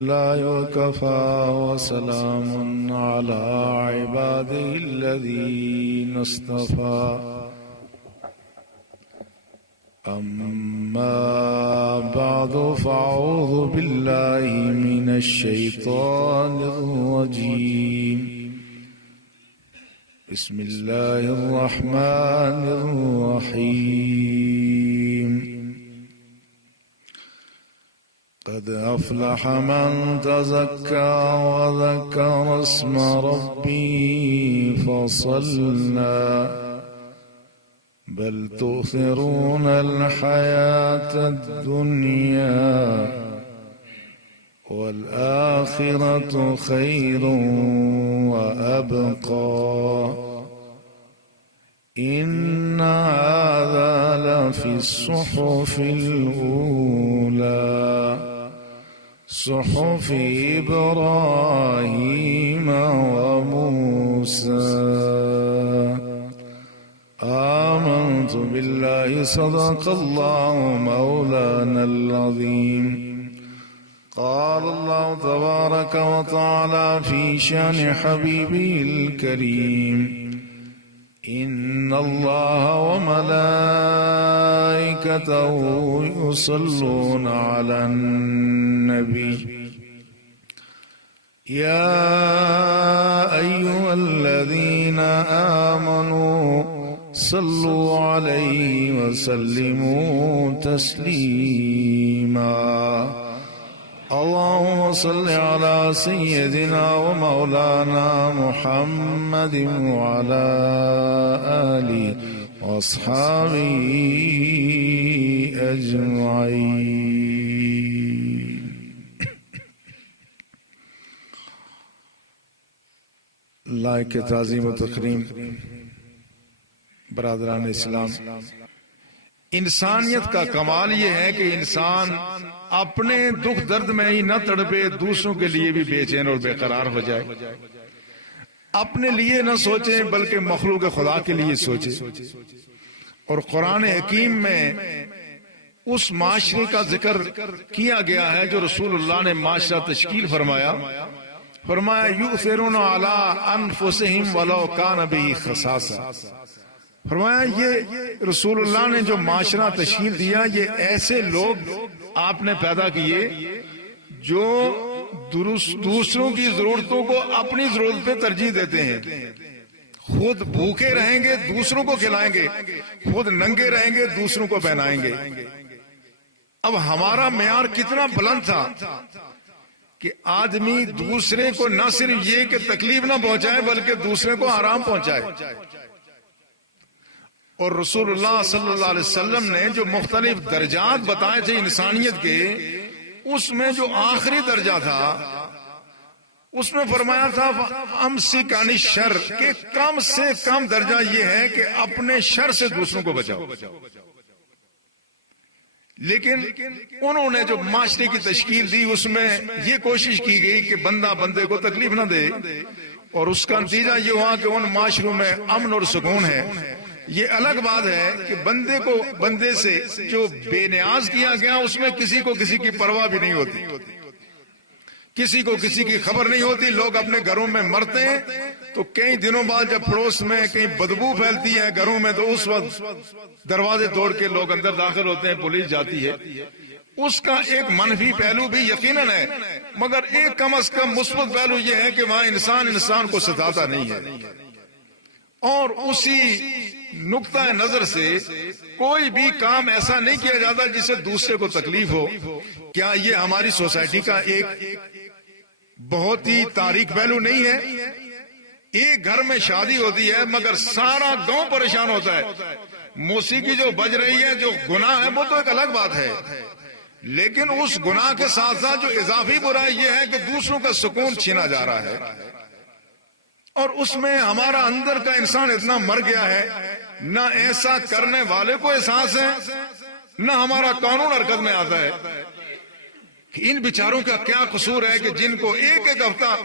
الله وكفى وسلام على عباده الذين اصطفى أما بعد فأعوذ بالله من الشيطان الرجيم بسم الله الرحمن الرحيم قد أفلح من تزكى وذكر اسم ربه فصلى بل تؤثرون الحياة الدنيا والآخرة خير وأبقى إن هذا لفي الصحف الأولى صحف إبراهيم وموسى آمنت بالله صدق الله مولانا العظيم قال الله تبارك وتعالى في شأن حبيبه الكريم إن الله وملائكته يصلون على النبي يا أيها الذين آمنوا صلوا عليه وسلموا تسليما اللهم صل على سيدنا ومولانا محمد وعلى آله وأصحابه أجمعين. لائق تعظیم و تکریم برادران اسلام، انسانیت کا کمال یہ ہے کہ انسان اپنے دکھ درد میں ہی نہ تڑپے، دوسروں کے لیے بھی بے چین اور بے قرار ہو جائے، اپنے لیے نہ سوچے بلکہ مخلوق خدا کے لیے سوچے۔ اور قرآن حکیم میں اس معاشرے کا ذکر کیا گیا ہے جو رسول اللہ نے معاشرہ تشکیل فرمایا یؤثرون علی انفسہم ولو کان بہم خصاصہ، فرمایا یہ رسول اللہ نے جو معاشرہ تشکیل دیا، یہ ایسے لوگ آپ نے پیدا کیے جو دوسروں کی ضرورتوں کو اپنی ضرورت پہ ترجیح دیتے ہیں، خود بھوکے رہیں گے دوسروں کو کھلائیں گے، خود ننگے رہیں گے دوسروں کو پہنائیں گے۔ اب ہمارا معیار کتنا بلند تھا کہ آدمی دوسرے کو نہ صرف یہ کہ تکلیف نہ پہنچائے بلکہ دوسرے کو آرام پہنچائے۔ اور رسول اللہ صلی اللہ علیہ وسلم نے جو مختلف درجات بتائے تھے انسانیت کے، اس میں جو آخری درجہ تھا اس میں فرمایا تھا امسک عن الشر، کہ کم سے کم درجہ یہ ہے کہ اپنے شر سے دوسروں کو بچاؤ۔ لیکن انہوں نے جو معاشرے کی تشکیل دی اس میں یہ کوشش کی گئی کہ بندہ بندے کو تکلیف نہ دے، اور اس کا نتیجہ یہ ہوا کہ ان معاشروں میں امن اور سکون ہے۔ یہ الگ بات ہے کہ بندے کو بندے سے جو بے نیاز کیا گیا اس میں کسی کو کسی کی پرواہ بھی نہیں ہوتی، کسی کو کسی کی خبر نہیں ہوتی، لوگ اپنے گھروں میں مرتے ہیں تو کئی دنوں بعد جب پڑوس میں کہیں بدبو پھیلتی ہے گھروں میں تو اس وقت دروازے توڑ کے لوگ اندر داخل ہوتے ہیں، پولیس جاتی ہے۔ اس کا ایک منفی پہلو بھی یقیناً ہے، مگر ایک کم از کم مثبت پہلو یہ ہے کہ وہاں انسان کو ستاتا نہیں ہے۔ اور اسی نقطہ نظر سے کوئی بھی کام ایسا نہیں کیا جاتا جس سے دوسرے کو تکلیف ہو۔ کیا یہ ہماری سوسائٹی کا ایک بہت ہی تاریک پہلو نہیں ہے؟ ایک گھر میں شادی ہوتی ہے مگر سارا گاؤں پریشان ہوتا ہے، موسیقی جو بج رہی ہے جو گناہ ہے وہ تو ایک الگ بات ہے، لیکن اس گناہ کے ساتھ ساتھ جو اضافی برائی یہ ہے کہ دوسروں کا سکون چھینا جا رہا ہے۔ اور اس میں ہمارا اندر کا انسان اتنا مر گیا ہے، نہ ایسا کرنے والے کو احساس ہے نہ ہمارا قانون حرکت میں آتا ہے کہ ان بیچاروں کا کیا قصور ہے کہ جن کو ایک ایک ہفتہ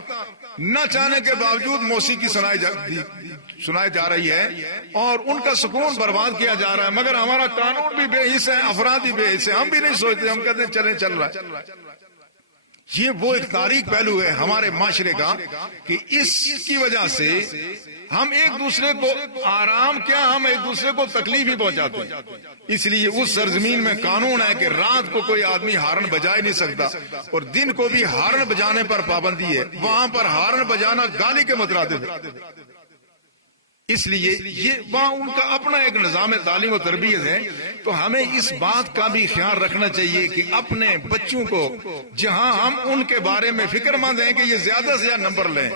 نہ چاہنے کے باوجود موسیقی سنائی جا رہی ہے اور ان کا سکون برباد کیا جا رہا ہے، مگر ہمارا قانون بھی بے حس ہے، افراد بھی بے حس ہے، ہم بھی نہیں سوچتے، ہم کہتے ہیں چلیں چل رہا ہے۔ یہ وہ ایک تاریخ پہلو ہے ہمارے معاشرے کا کہ اس کی وجہ سے ہم ایک دوسرے کو آرام کیا، ہم ایک دوسرے کو تکلیف ہی پہنچاتے ہیں۔ اس لیے اس سرزمین میں قانون ہے کہ رات کو کوئی آدمی ہارن بجا ہی نہیں سکتا، اور دن کو بھی ہارن بجانے پر پابندی ہے۔ وہاں پر ہارن بجانا گالی کے مترادف ہے۔ اس لیے یہ وہاں ان کا اپنا ایک نظام تعلیم و تربیت ہے۔ تو ہمیں اس بات کا بھی خیال رکھنا چاہیے کہ اپنے بچوں کو جہاں ہم ان کے بارے میں فکر مند ہیں کہ یہ زیادہ سے زیادہ نمبر لیں،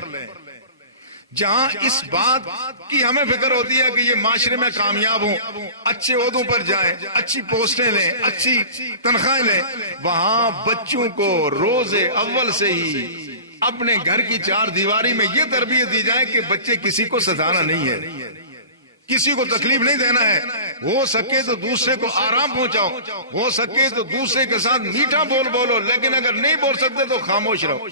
جہاں اس بات کی ہمیں فکر ہوتی ہے کہ یہ معاشرے میں کامیاب ہوں، اچھے عہدوں پر جائیں، اچھی پوسٹیں لیں، اچھی تنخواہیں لیں، وہاں بچوں کو روز اول سے ہی اپنے گھر کی چار دیواری میں یہ تربیت دی جائے کہ بچے کسی کو ستانا نہیں ہے، کسی کو تکلیف نہیں دینا ہے، ہو سکے تو دوسرے کو آرام پہنچاؤ، ہو سکے تو دوسرے کے ساتھ میٹھا بولو، لیکن اگر نہیں بول سکتے تو خاموش رہو۔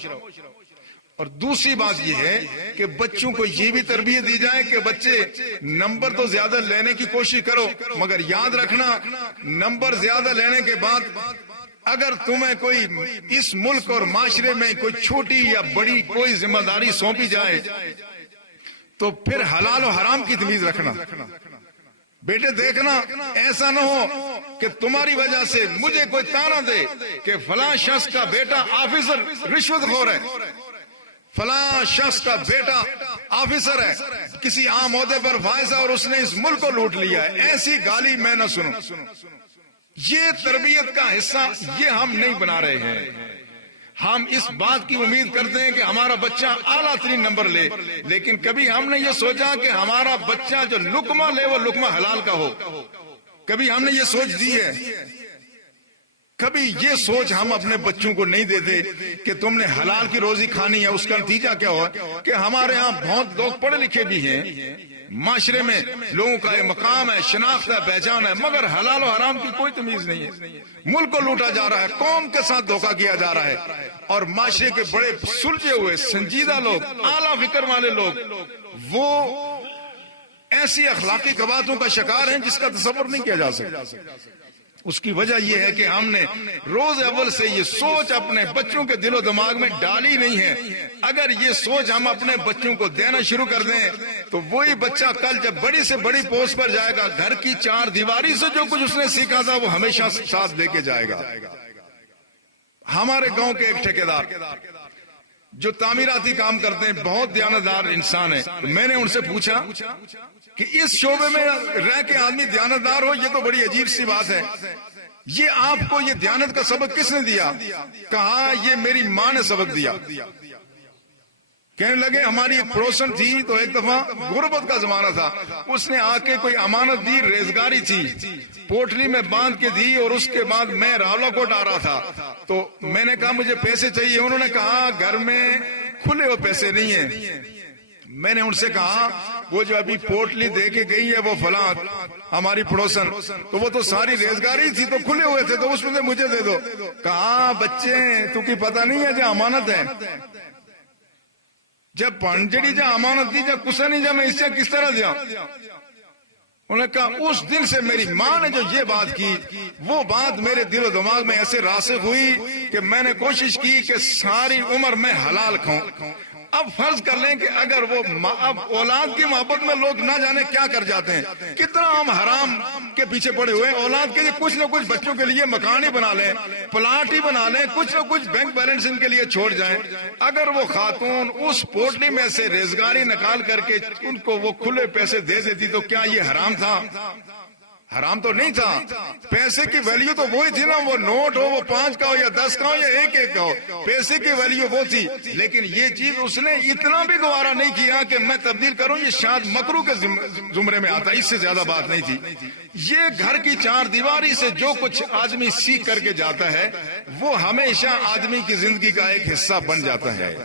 اور دوسری بات یہ ہے کہ بچوں کو یہ بھی تربیت دی جائے کہ بچے نمبر تو زیادہ لینے کی کوشش کرو، مگر یاد رکھنا نمبر زیادہ لینے کے بعد اگر تمہیں کوئی اس ملک اور معاشرے میں کوئی چھوٹی یا بڑی کوئی ذمہ داری سونپی جائے تو پھر حلال و حرام کی تمیز رکھنا۔ بیٹے دیکھنا ایسا نہ ہو کہ تمہاری وجہ سے مجھے کوئی تانا دے کہ فلاں شخص کا بیٹا آفیسر رشوت خور ہے، فلاں شخص کا بیٹا آفیسر ہے، کسی عام عہدے پر فائز ہے اور اس نے اس ملک کو لوٹ لیا ہے، ایسی گالی میں نہ سنوں۔ یہ تربیت کا حصہ یہ ہم نہیں بنا رہے ہیں۔ ہم اس بات کی امید کرتے ہیں کہ ہمارا بچہ اعلیٰ ترین نمبر لے، لیکن کبھی ہم نے یہ سوچا کہ ہمارا بچہ جو لقمہ لے وہ لقمہ حلال کا ہو؟ کبھی ہم نے یہ سوچ دی ہے؟ کبھی یہ سوچ ہم اپنے بچوں کو نہیں دیتے کہ تم نے حلال کی روزی کھانی ہے۔ اس کا نتیجہ کیا ہوا کہ ہمارے ہاں بہت لوگ پڑھے لکھے بھی ہیں، معاشرے میں لوگوں کا ایک مقام ہے، شناخت ہے، پہچان ہے، مگر حلال و حرام کی کوئی تمیز نہیں ہے۔ ملک کو لوٹا جا رہا ہے، قوم کے ساتھ دھوکہ کیا جا رہا ہے، اور معاشرے کے بڑے سلجھے ہوئے سنجیدہ لوگ، اعلیٰ فکر والے لوگ، وہ ایسی اخلاقی قباحتوں کا شکار ہیں جس کا تصور نہیں کیا جا سکتا۔ اس کی وجہ یہ ہے کہ ہم نے روز اول سے یہ سوچ اپنے بچوں کے دل و دماغ میں ڈالی نہیں ہے۔ اگر یہ سوچ ہم اپنے بچوں کو دینا شروع کر دیں تو وہی بچہ کل جب بڑی سے بڑی پوسٹ پر جائے گا، گھر کی چار دیواری سے جو کچھ اس نے سیکھا تھا وہ ہمیشہ ساتھ لے کے جائے گا۔ ہمارے گاؤں کے ایک ٹھیکیدار جو تعمیراتی کام کرتے ہیں، بہت دیانتدار انسان ہے، میں نے ان سے پوچھا کہ اس شعبے میں رہ کے آدمی دیانتدار ہو، یہ تو بڑی عجیب سی بات ہے، یہ آپ کو یہ دیانت کا سبق کس نے دیا؟ کہا یہ میری ماں نے سبق دیا۔ کہنے لگے ہماری ایک پڑوسن تھی، تو ایک دفعہ غربت کا زمانہ تھا، اس نے آ کے کوئی امانت دی، ریزگاری تھی، پوٹلی میں باندھ کے دی، اور اس کے بعد میں راولا کوٹ آ رہا تھا تو میں نے کہا مجھے پیسے چاہیے۔ انہوں نے کہا گھر میں کھلے ہوئے پیسے نہیں ہیں۔ میں نے ان سے کہا وہ جو ابھی پوٹلی دے کے گئی ہے وہ فلاں ہماری پڑوسن، تو وہ تو ساری ریزگاری تھی تو کھلے ہوئے تھے، تو اس میں سے مجھے دے دو۔ کہا بچے تو کی پتہ نہیں ہے جو امانت ہے، جب پانجڑی جا امانت دی جا کسا نہیں جا میں اس سے کس طرح دیا؟ انہوں نے کہا اس دن سے میری ماں نے جو یہ بات کی وہ بات میرے دل و دماغ میں ایسے راسخ ہوئی کہ میں نے کوشش کی کہ ساری عمر میں حلال کھاؤں۔ اب فرض کر لیں کہ اگر وہ اب اولاد کی محبت میں لوگ نہ جانے کیا کر جاتے ہیں، کتنا ہم حرام کے پیچھے پڑے ہوئے ہیں۔ اولاد کے لیے کچھ نہ کچھ بچوں کے لیے مکان ہی بنا لیں، پلاٹ ہی بنا لیں، کچھ نہ کچھ بینک بیلنس ان کے لیے چھوڑ جائیں۔ اگر وہ خاتون اس پوٹلی میں سے ریزگاری نکال کر کے ان کو وہ کھلے پیسے دے دیتی تو کیا یہ حرام تھا؟ حرام تو نہیں تھا۔ پیسے کی ویلیو تو وہی تھی نا، وہ نوٹ ہو، وہ 5 کا ہو یا 10 کا ہو یا 1 کا ہو، پیسے کی ویلیو وہ تھی۔ لیکن یہ چیز اس نے اتنا بھی گوارا نہیں کیا کہ میں تبدیل کروں، یہ شاید مکروہ کے زمرے میں آتا، اس سے زیادہ بات نہیں تھی۔ یہ گھر کی چار دیواری سے جو کچھ آدمی سیکھ کر کے جاتا ہے وہ ہمیشہ آدمی کی زندگی کا ایک حصہ بن جاتا ہے۔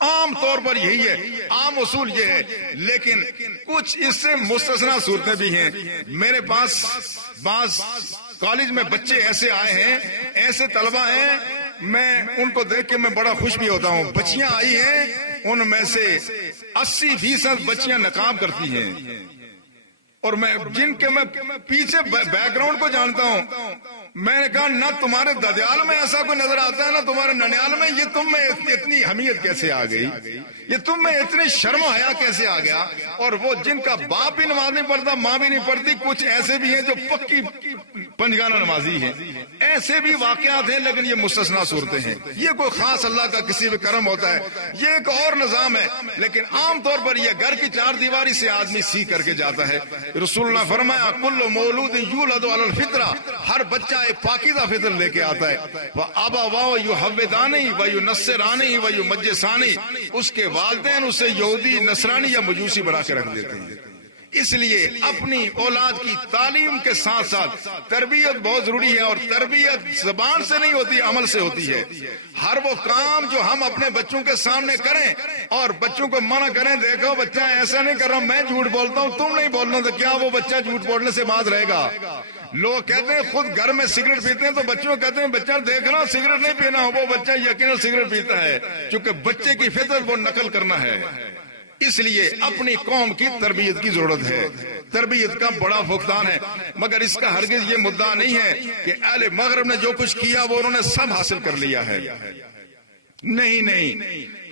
عام طور پر یہی ہے، عام اصول یہ ہے، لیکن کچھ اس سے مستثنا صورتیں بھی ہیں۔ میرے پاس بعض کالج میں بچے ایسے آئے ہیں، ایسے طلبہ ہیں، میں ان کو دیکھ کے میں بڑا خوش بھی ہوتا ہوں۔ بچیاں آئی ہیں، ان میں سے 80% بچیاں نقاب کرتی ہیں، اور میں جن کے میں پیچھے بیک گراؤنڈ کو جانتا ہوں میں نے کہا نہ تمہارے ددیال میں ایسا کوئی نظر آتا ہے نہ تمہارے ننیال میں، یہ تم میں اتنی حمیت کیسے آ گئی، یہ تم میں اتنی شرم و حیا کیسے آ گیا؟ اور وہ جن کا باپ بھی نماز نہیں پڑھتا، ماں بھی نہیں پڑھتی، کچھ ایسے بھی ہیں جو پکی پنجگانہ نمازی ہیں، ایسے بھی واقعات ہیں، لیکن یہ مستثنا صورتیں ہیں، یہ کوئی خاص اللہ کا کسی بھی کرم ہوتا ہے، یہ ایک اور نظام ہے، لیکن عام طور پر یہ گھر کی چار دیواری سے آدمی سیکھ کر کے جاتا ہے۔ رسول اللہ نے فرمایا کل مولود یولد علی الفطرہ، ہر بچہ ایک پاکیزہ فطر لے کے آتا ہے، وَأَبَوَاهُ يُحَوِّدَانِهِ وَيُنَصِّرَانِهِ وَيُمَجِّسَانِهِ، اس کے والدین اسے یہودی، نصرانی یا مجوسی بنا کے رکھ دیتے ہیں۔ اس لیے اپنی اولاد کی تعلیم کے ساتھ ساتھ تربیت بہت ضروری ہے، اور تربیت زبان سے نہیں ہوتی، عمل سے ہوتی ہے۔ ہر وہ کام جو ہم اپنے بچوں کے سامنے کریں اور بچوں کو منع کریں، دیکھو بچہ ایسا نہیں کر رہا، میں جھوٹ بولتا ہوں تم نہیں بولنا، تو کیا وہ بچہ جھوٹ بولنے سے باز رہے گا؟ لوگ کہتے ہیں خود گھر میں سگریٹ پیتے ہیں تو بچوں کہتے ہیں بچہ دیکھنا سگریٹ نہیں پینا، وہ بچہ یقیناً سگریٹ پیتا ہے، کیونکہ بچے کی فطرت وہ نقل کرنا ہے۔ اس لیے اپنی قوم کی تربیت کی ضرورت ہے، تربیت کا بڑا فقدان ہے، مگر اس کا ہرگز یہ مدعا نہیں ہے کہ اہل مغرب نے جو کچھ کیا وہ انہوں نے سب حاصل کر لیا ہے، نہیں،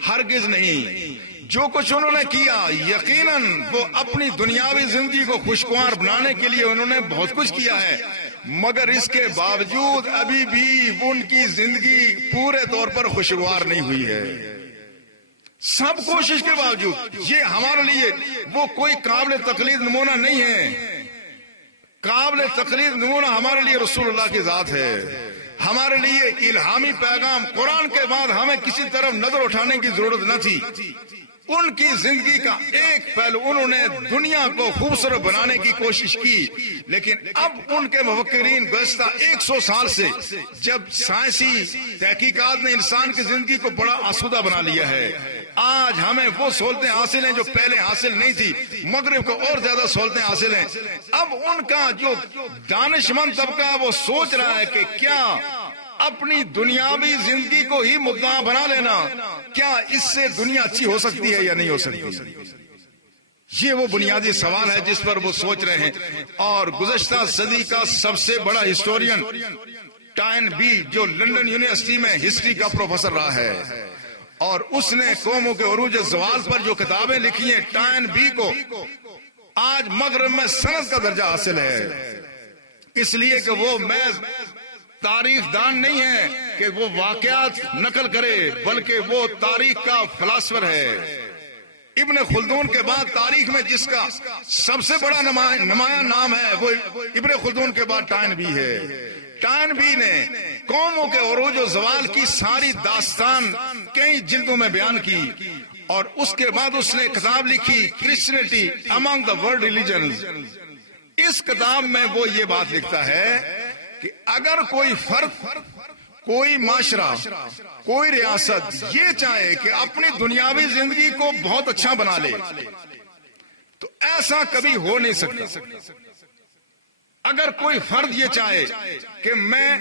ہرگز نہیں۔ جو کچھ انہوں نے کیا یقیناً وہ اپنی دنیاوی زندگی کو خوشگوار بنانے کے لیے انہوں نے بہت کچھ کیا ہے، مگر اس کے باوجود ابھی بھی ان کی زندگی پورے طور پر خوشگوار نہیں ہوئی ہے۔ سب کوشش کے باوجود یہ ہمارے لیے وہ کوئی قابل تقلید نمونہ نہیں ہے۔ قابل تقلید نمونہ ہمارے لیے رسول اللہ کی ذات ہے، ہمارے لیے الہامی پیغام قرآن کے بعد ہمیں کسی طرف نظر اٹھانے کی ضرورت نہ تھی۔ ان کی زندگی کا ایک پہلو انہوں نے دنیا کو خوبصورت بنانے کی کوشش کی، لیکن اب ان کے مفکرین گزشتہ 100 سال سے جب سائنسی تحقیقات نے انسان کی زندگی کو بڑا آسودہ بنا لیا ہے، آج ہمیں وہ سہولتیں حاصل ہیں جو پہلے حاصل نہیں تھی، مغرب کو اور زیادہ سہولتیں حاصل ہیں۔ اب ان کا جو دانشمند طبقہ ہے وہ سوچ رہا ہے کہ کیا اپنی دنیاوی زندگی کو ہی مدعا بنا لینا، کیا اس سے دنیا اچھی ہو سکتی ہے یا نہیں ہو سکتی؟ یہ وہ بنیادی سوال ہے جس پر وہ سوچ رہے ہیں۔ اور گزشتہ صدی کا سب سے بڑا ہسٹورین ٹائن بی، جو لندن یونیورسٹی میں ہسٹری کا پروفیسر رہا ہے، اور اس نے قوموں کے عروج زوال پر جو کتابیں لکھی ہیں، ٹائن بی کو آج مغرب میں سند کا درجہ حاصل ہے، اس لیے کہ وہ محض تاریخ دان نہیں ہے کہ وہ واقعات نقل کرے، بلکہ وہ تاریخ کا فلاسفر ہے۔ ابن خلدون کے بعد تاریخ میں جس کا سب سے بڑا نمایاں نام ہے وہ ابن خلدون کے بعد ٹائن بی ہے۔ ٹائن بی نے قوموں کے عروج و زوال کی ساری داستان کئی جلدوں میں بیان کی، اور اس کے بعد اس نے کتاب لکھی Christianity among the world religions. اس کتاب میں وہ یہ بات لکھتا ہے کہ اگر کوئی فرد، کوئی معاشرہ، کوئی ریاست یہ چاہے کہ اپنی دنیاوی زندگی کو بہت اچھا بنا لے تو ایسا کبھی ہو نہیں سکتا۔ اگر کوئی فرد یہ چاہے کہ میں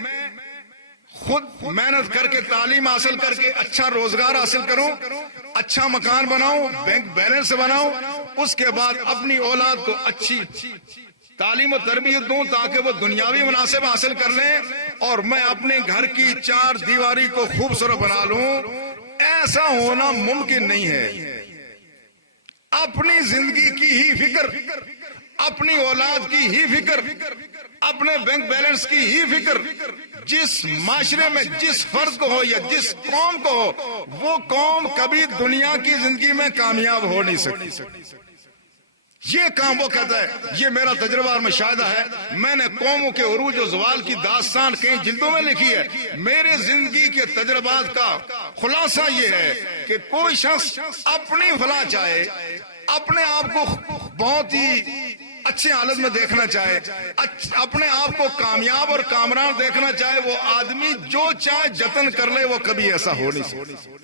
خود محنت کر کے تعلیم حاصل کر کے اچھا روزگار حاصل کروں، اچھا مکان بناؤں، بینک بیلنس بناؤں، اس کے بعد اپنی اولاد کو اچھی تعلیم و تربیت دوں تاکہ وہ دنیاوی مناسب حاصل کر لیں، اور میں اپنے گھر کی چار دیواری کو خوبصورت بنا لوں، ایسا ہونا ممکن نہیں ہے۔ اپنی زندگی کی ہی فکر، اپنی اولاد کی ہی فکر، اپنے بینک بیلنس کی ہی فکر جس معاشرے میں جس فرد کو ہو یا جس قوم کو ہو، وہ قوم کبھی دنیا کی زندگی میں کامیاب ہو نہیں سکتی۔ یہ کام وہ کہتا ہے، یہ میرا تجربہ اور مشاہدہ ہے، میں نے قوموں کے عروج و زوال کی داستان کئی جلدوں میں لکھی ہے۔ میرے زندگی کے تجربات کا خلاصہ یہ ہے کہ کوئی شخص اپنی فلاح چاہے، اپنے آپ کو بہت ہی اچھے حالت میں دیکھنا چاہے، اپنے آپ کو کامیاب اور کامران دیکھنا چاہے، وہ آدمی جو چاہے جتن کر لے، وہ کبھی ایسا ہو نہیں سکتا۔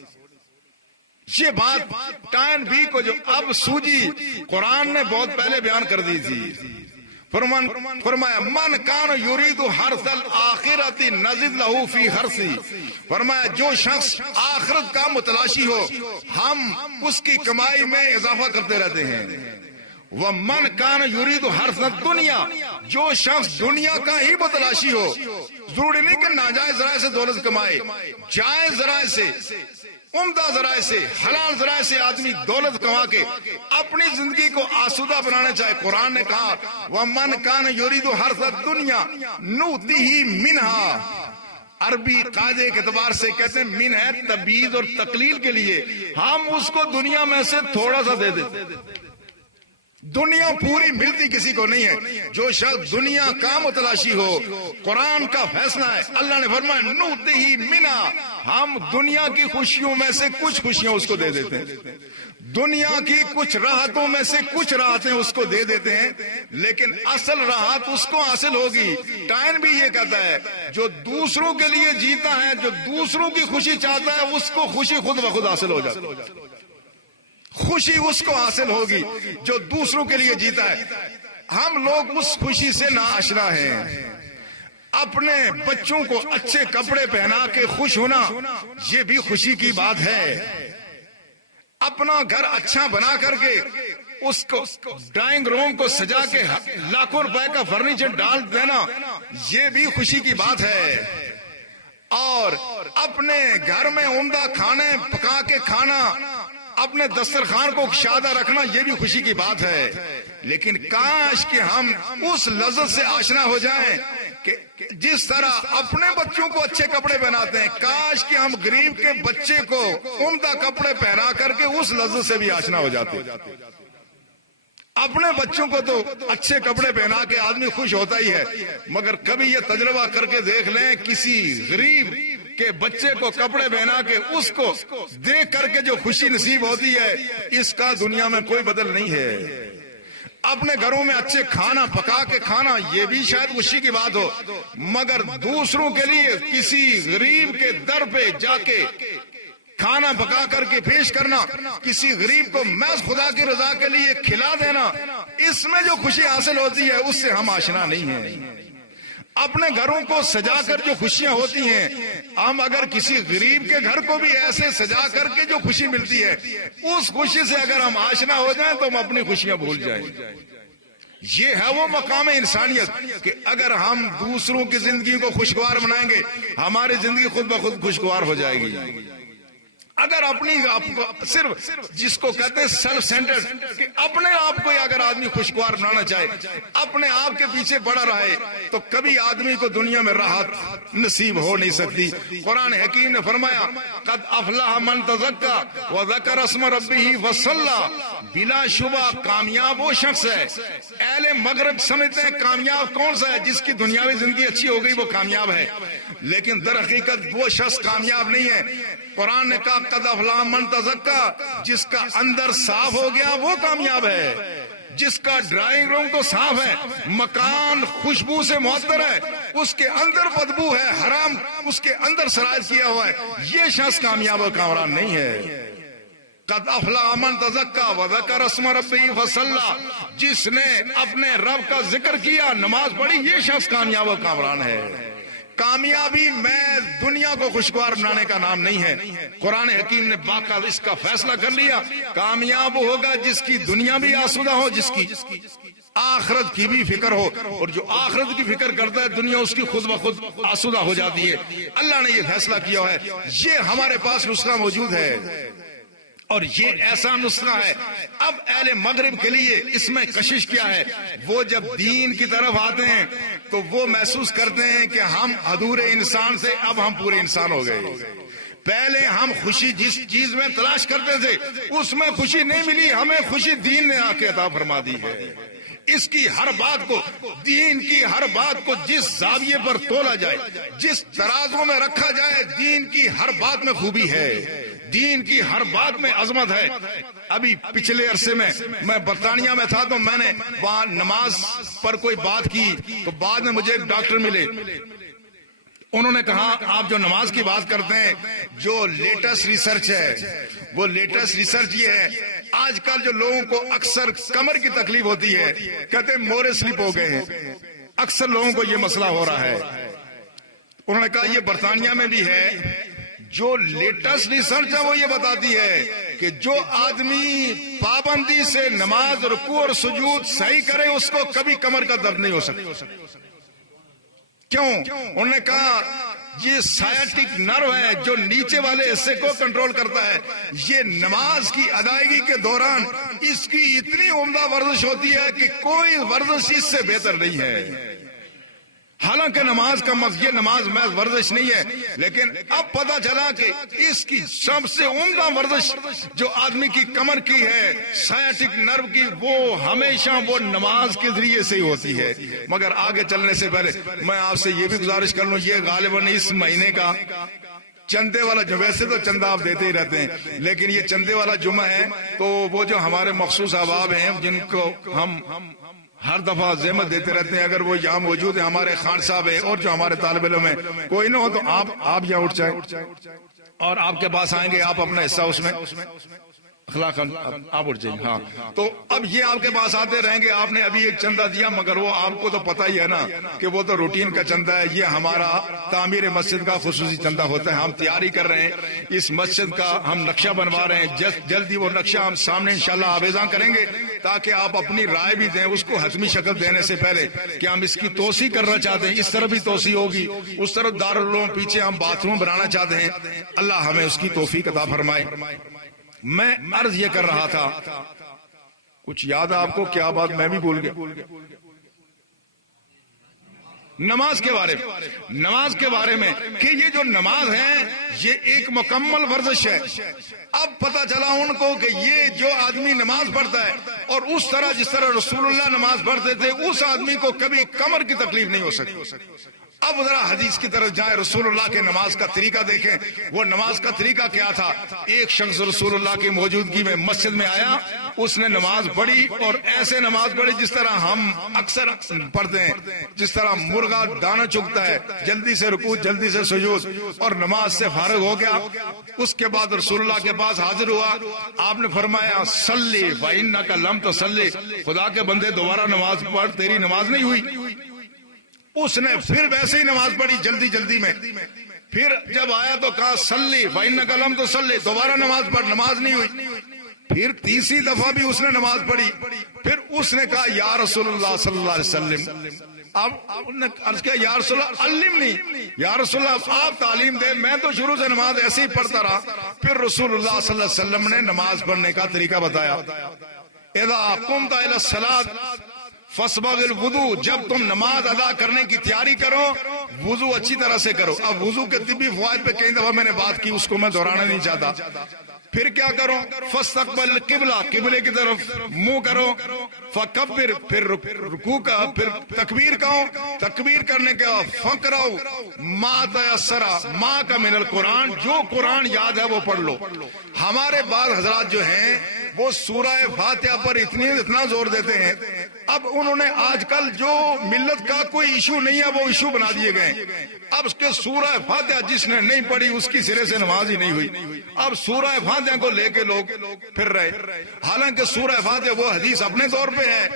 یہ بات ٹائن بی کو جو اب سوجی قرآن نے بہت پہلے بیان کر دی تھی۔ فرمایا من کان یرید حرث الآخرۃ نزد لہ فی حرثی، فرمایا جو شخص آخرت کا متلاشی ہو ہم اس کی کمائی میں اضافہ کرتے رہتے ہیں۔ ومن کان یرید حرث الدنیا، جو شخص دنیا کا ہی متلاشی ہو، ضروری نہیں کہ ناجائز ذرائع سے دولت کمائے، جائز ذرائع سے، عمدہ ذرائع سے، حلال ذرائع سے آدمی دولت کما کے اپنی زندگی کو آسودہ بنانا چاہے۔ قرآن نے کہا وَمَنْ كَانَ يُرِيدُ حَرْثَ الدُّنْيَا نُؤْتِهِ مِنْهَا، عربی قاعدے کے اعتبار سے کہتے ہیں من ہے تبعیض اور تقلیل کے لیے، ہم اس کو دنیا میں سے تھوڑا سا دے دیتے، دنیا پوری ملتی کسی کو نہیں ہے۔ جو شخص دنیا کا متلاشی ہو، قرآن کا فیصلہ ہے، اللہ نے فرمایا نُؤْتِهِ مِنْهَا، ہم دنیا کی خوشیوں میں سے کچھ خوشیاں اس کو دے دیتے ہیں، دنیا کی کچھ راحتوں میں سے کچھ راحتیں اس کو دے دیتے ہیں، لیکن اصل راحت اس کو حاصل ہوگی۔ ٹائن بھی یہ کہتا ہے جو دوسروں کے لیے جیتا ہے، جو دوسروں کی خوشی چاہتا ہے، اس کو خوشی خود بخود حاصل ہو جاتی ہے، خوشی اس کو حاصل ہوگی جو دوسروں کے لیے جیتا ہے۔ ہم لوگ اس خوشی سے ناآشنا ہیں۔ اپنے بچوں کو اچھے کپڑے پہنا کے خوش ہونا یہ بھی خوشی کی بات ہے، اپنا گھر اچھا بنا کر کے اس کو ڈرائنگ روم کو سجا کے لاکھوں روپے کا فرنیچر ڈال دینا یہ بھی خوشی کی بات ہے، اور اپنے گھر میں عمدہ کھانے پکا کے کھانا، اپنے دسترخوان کو شادہ رکھنا یہ بھی خوشی کی بات ہے۔ لیکن کاش کہ ہم اس لذت سے آشنا ہو جائیں کہ جس طرح اپنے بچوں کو اچھے کپڑے پہناتے ہیں، کاش کہ ہم غریب کے بچے کو عمدہ کپڑے پہنا کر کے اس لذت سے بھی آشنا ہو جاتے ہیں۔ اپنے بچوں کو تو اچھے کپڑے پہنا کے آدمی خوش ہوتا ہی ہے، مگر کبھی یہ تجربہ کر کے دیکھ لیں کسی غریب کے بچے کو کپڑے پہنا کے اس کو دیکھ کر کے جو خوشی نصیب ہوتی ہے، اس کا دنیا میں کوئی بدل نہیں ہے۔ اپنے گھروں میں اچھے کھانا پکا کے کھانا یہ بھی شاید خوشی کی بات ہو، مگر دوسروں کے لیے کسی غریب کے در پہ جا کے کھانا پکا کر کے پیش کرنا، کسی غریب کو محض خدا کی رضا کے لیے کھلا دینا، اس میں جو خوشی حاصل ہوتی ہے اس سے ہم آشنا نہیں ہیں۔ اپنے گھروں کو سجا کر جو خوشیاں ہوتی ہیں، ہم اگر کسی غریب کے گھر کو بھی ایسے سجا کر کے جو خوشی ملتی ہے، اس خوشی سے اگر ہم آشنا ہو جائیں تو ہم اپنی خوشیاں بھول جائیں۔ یہ ہے وہ مقام انسانیت کہ اگر ہم دوسروں کی زندگی کو خوشگوار بنائیں گے، ہماری زندگی خود بخود خوشگوار ہو جائے گی۔ اگر اپنی آپ کو صرف جس کو کہتے ہیں سیلف سینٹرڈ، کہ اپنے آپ کو اگر آدمی خوشگوار بنانا چاہے، اپنے آپ کے پیچھے پڑا رہے، تو کبھی آدمی کو دنیا میں راحت نصیب ہو نہیں سکتی۔ قرآن حکیم نے فرمایا قد افلح من تزکا وذکر اسم ربہ فصلی، بلا شبہ کامیاب وہ شخص ہے۔ اہل مغرب سمجھتے ہیں کامیاب کون سا ہے؟ جس کی دنیاوی زندگی اچھی ہو گئی وہ کامیاب ہے، لیکن در حقیقت وہ شخص کامیاب نہیں ہے۔ قرآن نے کہا قد افلح من تزکا، جس کا اندر صاف ہو گیا وہ کامیاب ہے، جس کا ڈرائنگ روم تو صاف ہے، مکان خوشبو سے معطر ہے، اس کے اندر بدبو ہے، حرام اس کے اندر سرایت کیا ہوا ہے، یہ شخص کامیاب و کامران نہیں ہے۔ قد افلح من تزکا وذکر اسم ربہ فصلی، جس نے اپنے رب کا ذکر کیا، نماز پڑھی، یہ شخص کامیاب و کامران ہے۔ کامیابی میں دنیا کو خوشگوار بنانے کا نام نہیں ہے۔ قرآن حکیم نے باقاعدہ اس کا فیصلہ کر لیا، کامیاب ہوگا جس کی دنیا بھی آسودہ ہو، جس کی آخرت کی بھی فکر ہو، اور جو آخرت کی فکر کرتا ہے دنیا اس کی خود بخود آسودہ ہو جاتی ہے۔ اللہ نے یہ فیصلہ کیا ہے، یہ ہمارے پاس نسخہ موجود ہے، اور یہ ایسا نسخہ ہے۔ اب اہل مغرب کے لیے اس میں کشش کیا ہے؟ وہ جب دین کی طرف آتے ہیں تو وہ محسوس کرتے ہیں کہ ہم ادھورے انسان سے اب ہم پورے انسان ہو گئے۔ پہلے ہم خوشی جس چیز میں تلاش کرتے تھے اس میں خوشی نہیں ملی، ہمیں خوشی دین نے آ کے عطا فرما دی ہے۔ اس کی ہر بات کو، دین کی ہر بات کو جس زاویے پر تولا جائے، جس ترازو میں رکھا جائے، دین کی ہر بات میں خوبی ہے، دین کی ہر بات میں عظمت ہے۔ ابھی پچھلے عرصے میں برطانیہ میں تھا، تو میں نے وہاں نماز پر کوئی بات کی، تو بعد میں مجھے ایک ڈاکٹر ملے، انہوں نے کہا آپ جو نماز کی بات کرتے ہیں، جو لیٹسٹ ریسرچ ہے، وہ لیٹسٹ ریسرچ یہ ہے، آج کل جو لوگوں کو اکثر کمر کی تکلیف ہوتی ہے، کہتے ہیں مورے سلپ ہو گئے ہیں، اکثر لوگوں کو یہ مسئلہ ہو رہا ہے۔ انہوں نے کہا یہ برطانیہ میں بھی ہے، جو لیٹسٹ ریسرچ ہے وہ یہ بتاتی ہے کہ جو آدمی پابندی سے نماز رکوع اور سجود صحیح کرے اس کو کبھی کمر کا درد نہیں ہو سکتا. کیوں؟ انہوں نے کہا یہ سائیٹک نرو ہے جو نیچے والے حصے کو کنٹرول کرتا ہے. یہ نماز کی ادائیگی کے دوران اس کی اتنی عمدہ ورزش ہوتی ہے کہ کوئی ورزش اس سے بہتر نہیں ہے. حالانکہ نماز کا یہ نماز محض ورزش نہیں ہے، لیکن اب پتا چلا کہ اس کی سب سے عمدہ ورزش جو آدمی کی کمر کی ہے، سائیٹک نرو کی، وہ ہمیشہ وہ نماز کے ذریعے سے ہی ہوتی ہے. مگر آگے چلنے سے پہلے میں آپ سے یہ بھی گزارش کر لوں، یہ غالباً اس مہینے کا چندے والا جو، ویسے تو چندہ آپ دیتے ہی رہتے ہیں لیکن یہ چندے والا جمعہ ہے، تو وہ جو ہمارے مخصوص احباب ہیں جن کو ہم ہر دفعہ زحمت دیتے رہتے ہیں، اگر وہ یہاں موجود ہیں، ہمارے خان صاحب ہیں اور جو ہمارے طالب علم ہیں، کوئی نہ ہو تو آپ یہاں اٹھ جائیں اور آپ کے پاس آئیں گے، آپ اپنا حصہ اس میں اخلاق آپ اٹھ جائیں. ہاں، تو اب یہ آپ کے پاس آتے رہیں گے. آپ نے ابھی ایک چندہ دیا، مگر وہ آپ کو تو پتہ ہی ہے نا کہ وہ تو روٹین کا چندہ ہے. یہ ہمارا تعمیر مسجد کا خصوصی چندہ ہوتا ہے. ہم تیاری کر رہے ہیں اس مسجد کا، ہم نقشہ بنوا رہے ہیں. جلدی وہ نقشہ ہم سامنے انشاءاللہ آویزاں کریں گے تاکہ آپ اپنی رائے بھی دیں اس کو حتمی شکل دینے سے پہلے کہ ہم اس کی توسیع کرنا چاہتے ہیں. اس طرح بھی توسیع ہوگی، اس طرف دارالعلوم پیچھے ہم باتھ روم بنانا چاہتے ہیں. اللہ ہمیں اس کی توفیق عطا فرمائے. میں عرض یہ کر رہا تھا، کچھ یاد ہے آپ کو؟ کیا بات میں بھی بھول گیا. نماز کے بارے میں کہ یہ جو نماز ہے یہ ایک مکمل ورزش ہے. اب پتا چلا ان کو کہ یہ جو آدمی نماز پڑھتا ہے اور اس طرح جس طرح رسول اللہ نماز پڑھتے تھے، اس آدمی کو کبھی کمر کی تکلیف نہیں ہو سکتی. اب ذرا حدیث کی طرف جائیں، رسول اللہ کے نماز کا طریقہ دیکھیں. وہ نماز کا طریقہ کیا تھا؟ ایک شخص رسول اللہ کی موجودگی میں مسجد میں آیا، اس نے نماز پڑھی اور ایسے نماز پڑھی جس طرح ہم اکثر پڑھتے ہیں، جس طرح مرغا دانا چگتا ہے، جلدی سے رکوع جلدی سے سجود، اور نماز سے فارغ ہو گیا. اس کے بعد رسول اللہ کے پاس حاضر ہوا. آپ نے فرمایا صلی فإنک لم تصلی، خدا کے بندے دوبارہ نماز پڑھ، تیری نماز نہیں ہوئی. اس نے پھر ویسے ہی نماز پڑھی جلدی میں. پھر جب آیا تو کہا صلی فإنک لم تصلی، دوبارہ نماز پڑھ، نماز نہیں ہوئی. پھر تیسری دفعہ بھی اس نے نماز پڑھی. پھر اس نے کہا یا رسول اللہ صلی اللہ علیہ وسلم، اب نے عرض کیا یا رسول اللہ علمنی، یا رسول اللہ آپ تعلیم دیں، میں تو شروع سے نماز ایسے ہی پڑھتا رہا. پھر رسول اللہ صلی اللہ علیہ وسلم نے نماز پڑھنے کا طریقہ بتایا. اذا قمت الى الصلاۃ فاسبغ الوضوء، جب تم نماز ادا کرنے کی تیاری کرو وضو اچھی طرح سے کرو. اب وضو کے طبی فوائد پہ کئی دفعہ میں نے بات کی، اس کو میں دہرانا نہیں چاہتا. پھر کیا کرو؟ فاستقبل القبلہ، قبلے کی طرف منہ کرو. فکبر، پھر رکوع کا، پھر تکبیر کہو. تکبیر کرنے کے بعد فقرؤ ما تیسر ما کا من القرآن، جو قرآن یاد ہے وہ پڑھ لو. ہمارے بعض حضرات جو ہیں وہ سورہ فاتحہ پر اتنا زور دیتے ہیں. اب انہوں نے آج کل جو ملت کا کوئی ایشو نہیں ہے وہ ایشو بنا دیے گئے. اب اس کے سورہ فاتحہ جس نے نہیں پڑھی اس کی سرے سے نماز ہی نہیں ہوئی. اب سورہ فاتحہ کو لے کے لوگ پھر رہے، حالانکہ سورہ فاتحہ وہ حدیث اپنے طور پہ ہے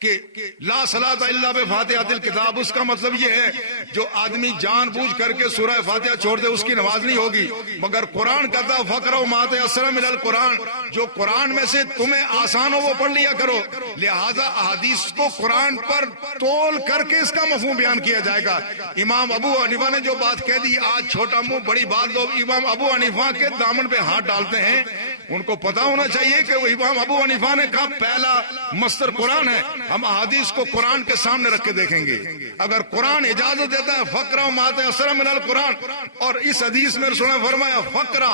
کہ لا صلاۃ الا بفاتحۃ الکتاب. اس کا مطلب یہ ہے جو آدمی جان بوجھ کر کے سورہ فاتحہ چھوڑ دے اس کی نماز نہیں ہوگی. مگر قرآن کہتا فقرؤ ما تیسر من القرآن، جو قرآن میں سے تمہیں آسان ہو وہ پڑھ لیا کرو. لہذا احادیث کو قرآن پر تول کر کے اس کا مفہوم بیان کیا جائے گا. امام ابو حنیفہ نے جو بات کہہ دی، آج چھوٹا منہ بڑی بات لوگ امام ابو حنیفہ کے دامن پہ ہاتھ ڈالتے ہیں. ان کو پتا ہونا چاہیے کہ وہ امام ابو حنیفہ نے کہا پہلا مصدر قرآن ہے. ہم احادیث کو قرآن کے سامنے رکھ کے دیکھیں گے. اگر قرآن اجازت دیتا ہے فقرہ ما تیسر من القرآن، اور اس حدیث میں رسول نے فرمایا فقرہ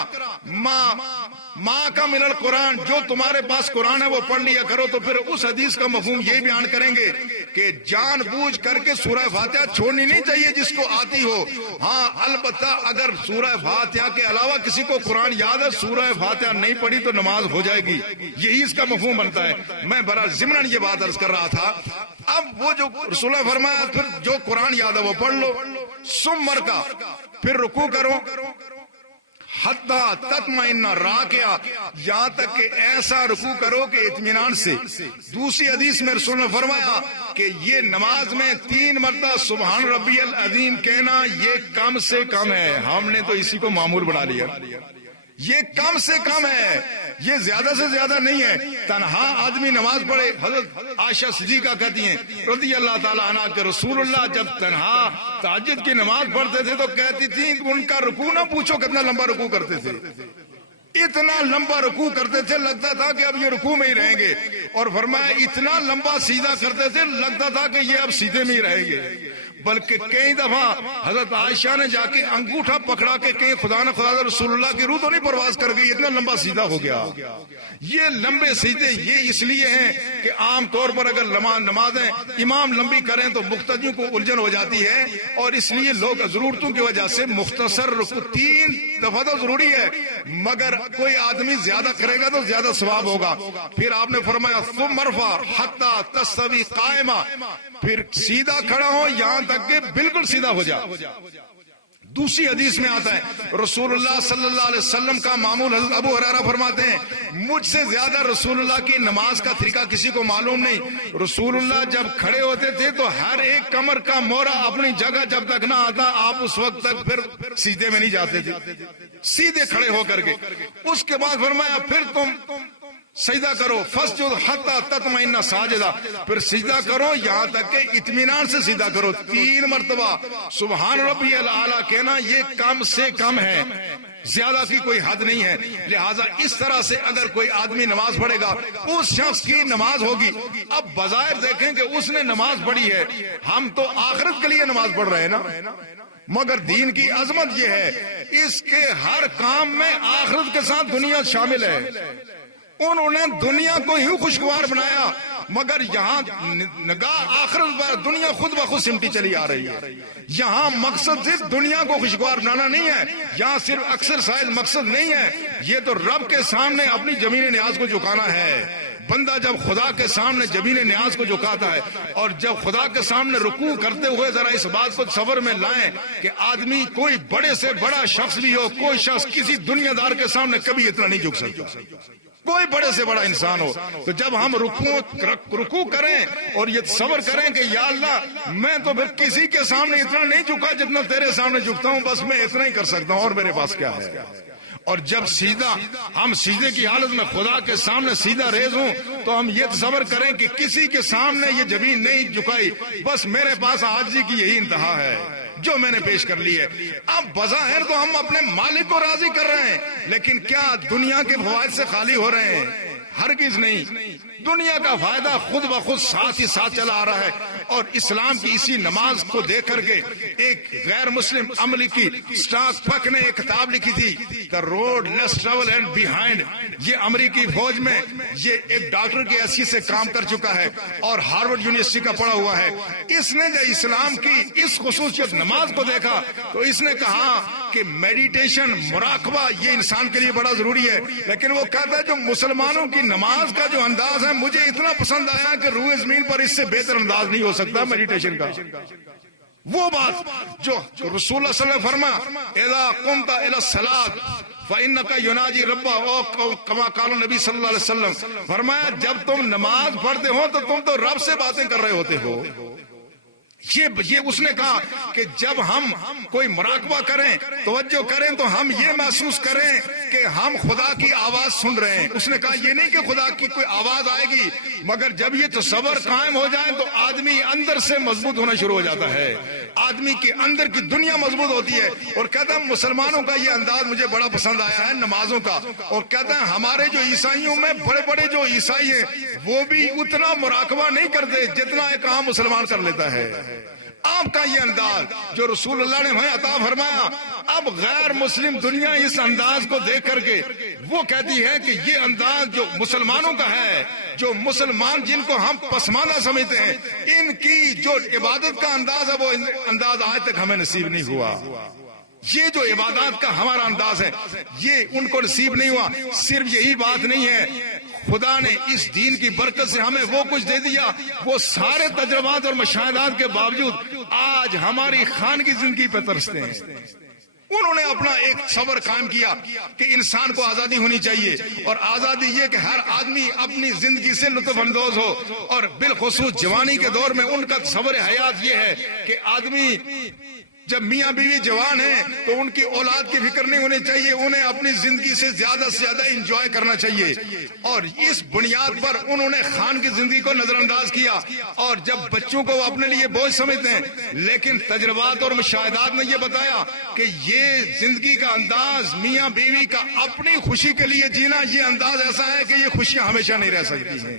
ما کا من القرآن، جو تمہارے پاس قرآن ہے وہ پڑھ لیا کرو، تو پھر اس حدیث کا مفہوم یہ بیان کریں گے کہ جان بوجھ کر کے سورہ فاتحہ چھوڑنی نہیں چاہیے جس کو آتی ہو. ہاں البتہ اگر سورہ فاتحہ کے علاوہ کسی کو قرآن یاد ہے، سورہ فاتحہ نہیں پڑھی تو نماز ہو جائے گی. یہی اس کا مفہوم بنتا ہے. میں برا ضمن یہ بات عرض کر رہا تھا. اب وہ جو رسول اللہ فرمایا پھر جو قرآن یاد ہے وہ پڑھ لو. ثم مرکع، پھر رکوع کرو. حتی تطمئن راکعا، یہاں تک کہ ایسا رکوع کرو کہ اطمینان سے۔ دوسری حدیث میں رسول نے فرمایا کہ یہ نماز میں 3 مرتبہ سبحان ربی العظیم کہنا یہ کم سے کم ہے۔ ہم نے تو اسی کو معمول بنا لیا، یہ کم سے کم ہے، یہ زیادہ سے زیادہ نہیں ہے۔ تنہا آدمی نماز پڑھے، حضرت عائشہ صدیقہ کہتی ہیں رضی اللہ تعالیٰ عنہ کہ رسول اللہ جب تنہا تہجد کی نماز پڑھتے تھے تو کہتی تھی ان کا رکوع نہ پوچھو کتنا لمبا رکوع کرتے تھے، اتنا لمبا رکوع کرتے تھے لگتا تھا کہ اب یہ رکوع میں ہی رہیں گے، اور فرمایا اتنا لمبا سیدھا کرتے تھے لگتا تھا کہ یہ اب سیدھے میں ہی رہیں گے۔ بلکہ کئی دفعہ حضرت عائشہ نے جا کے انگوٹھا پکڑا کے کہیں خدا نہ خدا رسول اللہ کی روح تو نہیں پرواز کر گئی، اتنا لمبا سیدھا ہو گیا۔ یہ لمبے سیدھے یہ اس لیے ہیں کہ عام طور پر اگر نمازیں امام لمبی کریں تو مقتدیوں کو الجھن ہو جاتی ہے، اور اس لیے لوگ ضرورتوں کی وجہ سے مختصر رکوع 3 دفعہ تو ضروری ہے، مگر کوئی آدمی زیادہ کرے گا تو زیادہ ثواب ہوگا۔ پھر آپ نے فرمایا ثم ارفع حتی تستوی قائما، پھر سیدھا کھڑا ہو یہاں تک کہ بالکل سیدھا ہو جا۔ دوسری حدیث میں آتا ہے رسول اللہ صلی اللہ علیہ وسلم کا معمول، حضرت ابو ہریرہ فرماتے ہیں مجھ سے زیادہ رسول اللہ کی نماز کا طریقہ کسی کو معلوم نہیں۔ رسول اللہ جب کھڑے ہوتے تھے تو ہر ایک کمر کا مورا اپنی جگہ جب تک نہ آتا آپ اس وقت تک پھر سیدھے میں نہیں جاتے تھے، سیدھے کھڑے ہو کر کے۔ اس کے بعد فرمایا پھر تم سجدہ کرو فسجد حتی تطمئن ساجدہ، پھر سجدہ کرو یہاں تک کہ اطمینان سے سجدہ کرو۔ 3 مرتبہ سبحان ربی الاعلیٰ کہنا یہ کم سے کم ہے، زیادہ کی کوئی حد نہیں ہے۔ لہٰذا اس طرح سے اگر کوئی آدمی نماز پڑھے گا اس شخص کی نماز ہوگی۔ اب بظاہر دیکھیں کہ اس نے نماز پڑھی ہے، ہم تو آخرت کے لیے نماز پڑھ رہے ہیں نا، مگر دین کی عظمت یہ ہے اس کے ہر کام میں آخرت کے ساتھ دنیا شامل ہے۔ انہوں نے دنیا کو ہی خوشگوار بنایا، مگر یہاں نگاہ آخرت پر دنیا خود بخود سمٹی چلی آ رہی ہے۔ یہاں مقصد صرف دنیا کو خوشگوار بنانا نہیں ہے، یہاں صرف ایکسرسائز مقصد نہیں ہے، یہ تو رب کے سامنے اپنی زمین نیاز کو جھکانا ہے۔ بندہ جب خدا کے سامنے زمین نیاز کو جھکاتا ہے، اور جب خدا کے سامنے رکوع کرتے ہوئے ذرا اس بات کو تصور میں لائیں کہ آدمی کوئی بڑے سے بڑا شخص بھی ہو، کوئی شخص کسی دنیا دار کے سامنے کبھی اتنا نہیں جھک سکتا، کوئی بڑے سے بڑا انسان ہو۔ تو جب ہم رکوع کریں اور یہ تصور کریں کہ یا اللہ میں تو پھر کسی کے سامنے اتنا نہیں جھکا جتنا تیرے سامنے جھکتا ہوں، بس میں اتنا ہی کر سکتا ہوں اور میرے پاس کیا ہے۔ اور جب سیدھا ہم سیدھے کی حالت میں خدا کے سامنے سیدھا ریز ہوں تو ہم یہ تصور کریں کہ کسی کے سامنے یہ زمین نہیں جھکائی، بس میرے پاس عاجزی کی یہی انتہا ہے جو میں نے پیش کر لی ہے۔ اب بظاہر تو ہم اپنے مالک کو راضی کر رہے ہیں، لیکن کیا دنیا کے فوائد سے خالی ہو رہے ہیں؟ ہرگز نہیں، دنیا کا فائدہ خود بخود ساتھ ہی ساتھ چلا آ رہا ہے۔ اور اسلام کی اسی نماز کو دیکھ کر کے ایک غیر مسلم امریکی اسٹاک پک نے ایک کتاب لکھی تھی The Road Less Travel and Behind۔ یہ امریکی فوج میں یہ ایک ڈاکٹر کی حیثیت سے کام کر چکا ہے اور ہارورڈ یونیورسٹی کا پڑھا ہوا ہے۔ اس نے جو اسلام کی اس خصوصیت نماز کو دیکھا تو اس نے کہا کہ میڈیٹیشن مراقبہ یہ انسان کے لیے بڑا ضروری ہے، لیکن وہ کہتا ہے جو مسلمانوں کی نماز کا جو انداز ہے مجھے اتنا پسند آیا کہ روئے زمین پر اس سے بہتر انداز نہیں ہو سکتا میڈیٹیشن کا۔ وہ بات جو رسول اللہ صلی اللہ علیہ وسلم فرما اذا قمت الى الصلاۃ فانک یناجی ربہ، او کما قال نبی صلی اللہ علیہ وسلم، فرمایا جب تم نماز پڑھتے ہو تو تم تو رب سے باتیں کر رہے ہوتے ہو۔ یہ اس نے کہا کہ جب ہم کوئی مراقبہ کریں، توجہ کریں، تو ہم یہ محسوس کریں کہ ہم خدا کی آواز سن رہے ہیں۔ اس نے کہا یہ نہیں کہ خدا کی کوئی آواز آئے گی، مگر جب یہ تصور قائم ہو جائے تو آدمی اندر سے مضبوط ہونا شروع ہو جاتا ہے، آدمی کے اندر کی دنیا مضبوط ہوتی ہے۔ اور کہتا ہے مسلمانوں کا یہ انداز مجھے بڑا پسند آیا ہے نمازوں کا، اور کہتا ہے ہمارے جو عیسائیوں میں بڑے بڑے جو عیسائی ہیں وہ بھی اتنا مراقبہ نہیں کرتے جتنا ایک عام مسلمان کر لیتا ہے۔ آپ کا یہ انداز جو رسول اللہ نے ہمیں عطا فرمایا، اب غیر مسلم دنیا اس انداز کو دیکھ کر کے وہ کہتی ہے کہ یہ انداز جو مسلمانوں کا ہے، جو مسلمان جن کو ہم پسماندہ سمجھتے ہیں، ان کی جو عبادت کا انداز ہے وہ انداز آج تک ہمیں نصیب نہیں ہوا۔ یہ جو عبادات کا ہمارا انداز ہے یہ ان کو نصیب نہیں ہوا۔ صرف یہی بات نہیں ہے، خدا نے اس دین کی برکت سے ہمیں وہ کچھ دے دیا، وہ سارے تجربات اور مشاہدات کے باوجود آج ہماری خانگی زندگی پہ ترستے ہیں۔ انہوں نے اپنا ایک صبر قائم کیا کہ انسان کو آزادی ہونی چاہیے، اور آزادی یہ کہ ہر آدمی اپنی زندگی سے لطف اندوز ہو، اور بالخصوص جوانی کے دور میں ان کا تصور حیات یہ ہے کہ آدمی جب میاں بیوی جوان ہیں تو ان کی اولاد کی فکر نہیں ہونی چاہیے، انہیں اپنی زندگی سے زیادہ انجوائے کرنا چاہیے، اور اس بنیاد پر انہوں نے خان کی زندگی کو نظر انداز کیا، اور جب بچوں کو اپنے لیے بوجھ سمجھتے ہیں، لیکن تجربات اور مشاہدات نے یہ بتایا کہ یہ زندگی کا انداز میاں بیوی کا اپنی خوشی کے لیے جینا، یہ انداز ایسا ہے کہ یہ خوشیاں ہمیشہ نہیں رہ سکتی ہیں۔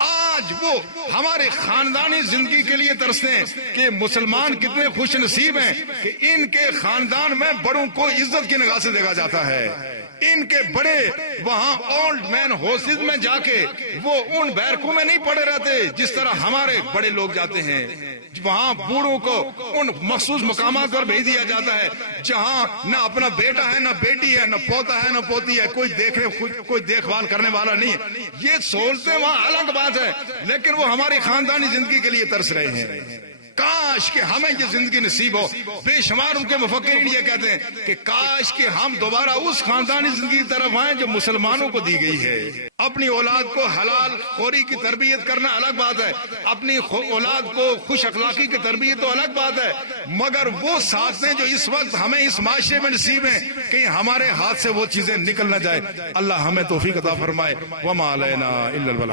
آج وہ ہمارے خاندانی زندگی کے لیے ترستے ہیں کہ مسلمان کتنے خوش نصیب ہیں کہ ان کے خاندان میں بڑوں کو عزت کی نگاہ سے دیکھا جاتا ہے، ان کے بڑے وہاں اولڈ مین ہاؤسز میں جا کے وہ ان بیرکوں میں نہیں پڑے رہتے جس طرح ہمارے بڑے لوگ جاتے ہیں، وہاں بوڑھوں کو ان مخصوص مقامات پر بھیج دیا جاتا ہے جہاں نہ اپنا بیٹا ہے، نہ بیٹی ہے، نہ پوتا ہے، نہ پوتی ہے، کوئی دیکھ بھال کرنے والا نہیں ہے۔ یہ سہولتیں وہاں الگ بات ہے، لیکن وہ ہماری خاندانی زندگی کے لیے ترس رہے ہیں۔ کاش کہ ہمیں یہ زندگی نصیب ہو۔ بے شمار ان کے مفکرین یہ کہتے ہیں کہ کاش کہ ہم دوبارہ اس خاندانی زندگی کی طرف آئیں جو مسلمانوں کو دی گئی ہے۔ اپنی اولاد کو حلال خوری کی تربیت کرنا الگ بات ہے، اپنی اولاد کو خوش اخلاقی کی تربیت تو الگ بات ہے، مگر وہ ساتھیں جو اس وقت ہمیں اس معاشرے میں نصیب ہیں کہ ہمارے ہاتھ سے وہ چیزیں نکل نہ جائے۔ اللہ ہمیں توفیق عطا فرمائے۔ وما علینا الا البلاغ۔